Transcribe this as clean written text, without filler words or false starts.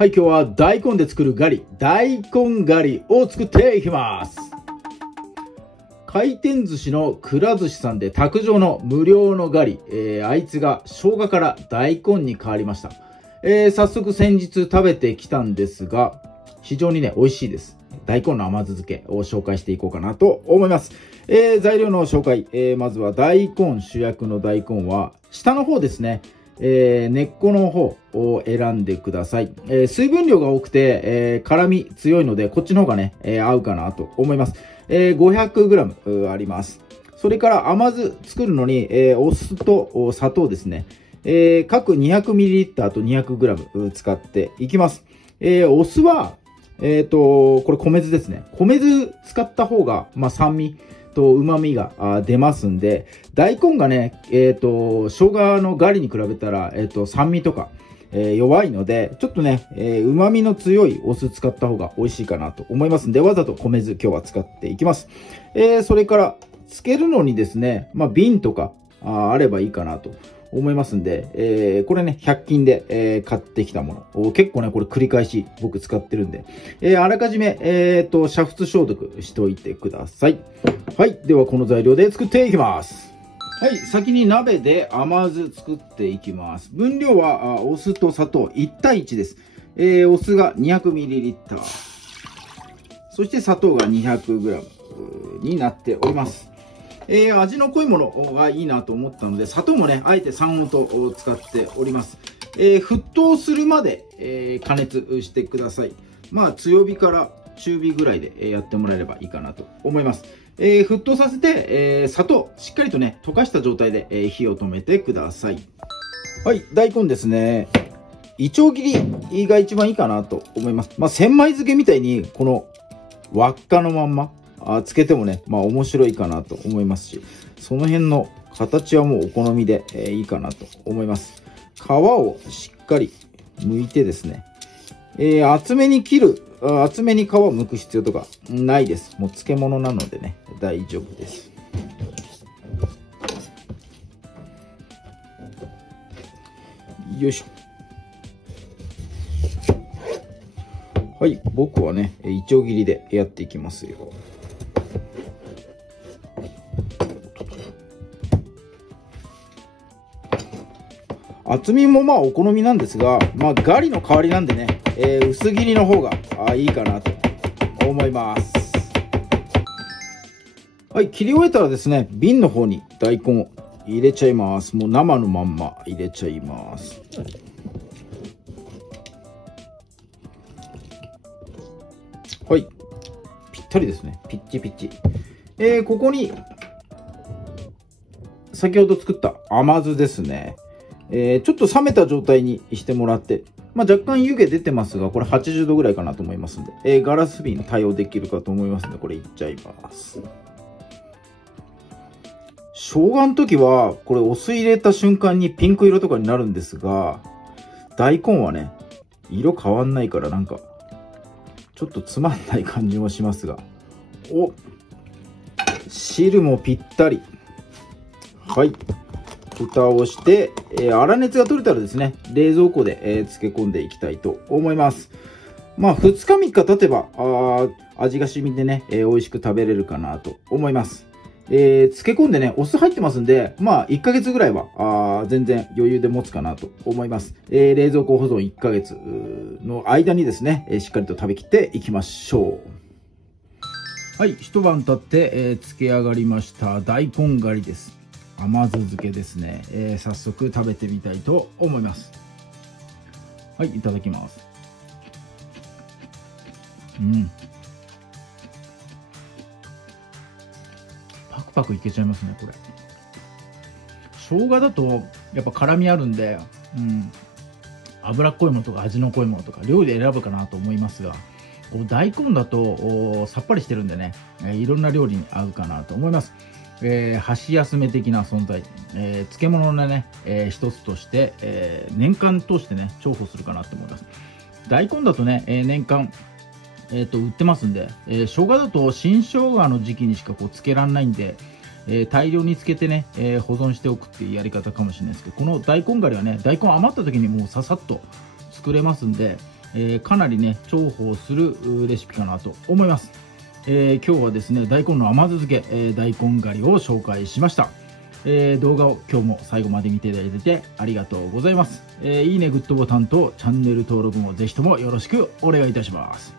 はい、今日は大根で作るガリ、大根ガリを作っていきます。回転寿司のくら寿司さんで卓上の無料のガリ、あいつが生姜から大根に変わりました。早速先日食べてきたんですが、非常にね、美味しいです。大根の甘酢漬けを紹介していこうかなと思います。材料の紹介、まずは大根、主役の大根は下の方ですね。根っこの方を選んでください。水分量が多くて、辛み強いので、こっちの方がね、合うかなと思います。500g あります。それから甘酢作るのに、お酢と砂糖ですね。各 200ml と 200g 使っていきます。お酢は、これ米酢ですね。米酢使った方が、酸味と旨味が出ますんで、大根がね、生姜のガリに比べたら、酸味とか、弱いので、ちょっとね、旨味の強いお酢使った方が美味しいかなと思いますんで、わざと米酢今日は使っていきます。それから、漬けるのにですね、瓶とかあればいいかなと思いますんで、これね、100均で、買ってきたもの。結構ね、これ繰り返し僕使ってるんで、あらかじめ、煮沸消毒しておいてください。はい。では、この材料で作っていきます。はい。先に鍋で甘酢作っていきます。分量は、お酢と砂糖1対1です。お酢が 200ml。そして砂糖が 200g になっております。味の濃いものがいいなと思ったので、砂糖もね、あえて3音を使っております。沸騰するまで、加熱してください。強火から中火ぐらいでやってもらえればいいかなと思います。沸騰させて、砂糖、しっかりとね、溶かした状態で、火を止めてください。はい、大根ですね。いちょう切りが一番いいかなと思います。千枚漬けみたいに、この輪っかのまんま、つけてもね、面白いかなと思いますし、その辺の形はもうお好みで、いいかなと思います。皮をしっかり剥いてですね、厚めに切る、厚めに皮を剥く必要とかないです。もう漬物なのでね、大丈夫です。よいしょ。はい、僕はね、いちょう切りでやっていきますよ。厚みもお好みなんですが、ガリの代わりなんでね、薄切りの方がいいかなと思います。はい、切り終えたらですね、瓶の方に大根を入れちゃいます。もう生のまんま入れちゃいます。はい、ぴったりですね。ピッチピッチ。ここに先ほど作った甘酢ですね。ちょっと冷めた状態にしてもらって、若干湯気出てますが、これ80度ぐらいかなと思いますんで、ガラス瓶対応できるかと思いますので、これいっちゃいます。生姜の時は、これお酢入れた瞬間にピンク色とかになるんですが、大根はね、色変わんないからなんか、ちょっとつまんない感じもしますが、汁もぴったり。はい。蓋をして、粗熱が取れたらですね、冷蔵庫で、漬け込んでいきたいと思います。2日3日経てば、味が染みてね、美味しく食べれるかなと思います。漬け込んでね、お酢入ってますんで、1ヶ月ぐらいは、全然余裕で持つかなと思います。冷蔵庫保存1ヶ月の間にですね、しっかりと食べきっていきましょう。はい、一晩経って、漬け上がりました大根ガリです。甘酢漬けですね。早速食べてみたいと思います。はい、いただきます。パクパクいけちゃいますね、これ。生姜だとやっぱ辛みあるんで、脂っこいものとか味の濃いものとか料理で選ぶかなと思いますが、大根だとさっぱりしてるんでね、いろんな料理に合うかなと思います。箸休め的な存在、漬物のね、一つとして、年間通してね重宝するかなと思います。大根だとね、年間、売ってますんで、生姜だと新生姜の時期にしか漬けらんないんで、大量に漬けてね、保存しておくっていうやり方かもしれないですけど、この大根ガリはね、大根余った時にもうささっと作れますんで、かなりね、重宝するレシピかなと思います。今日はですね、大根の甘酢漬け、大根狩りを紹介しました。動画を今日も最後まで見ていただいてありがとうございます。いいね、グッドボタンとチャンネル登録もぜひともよろしくお願いいたします。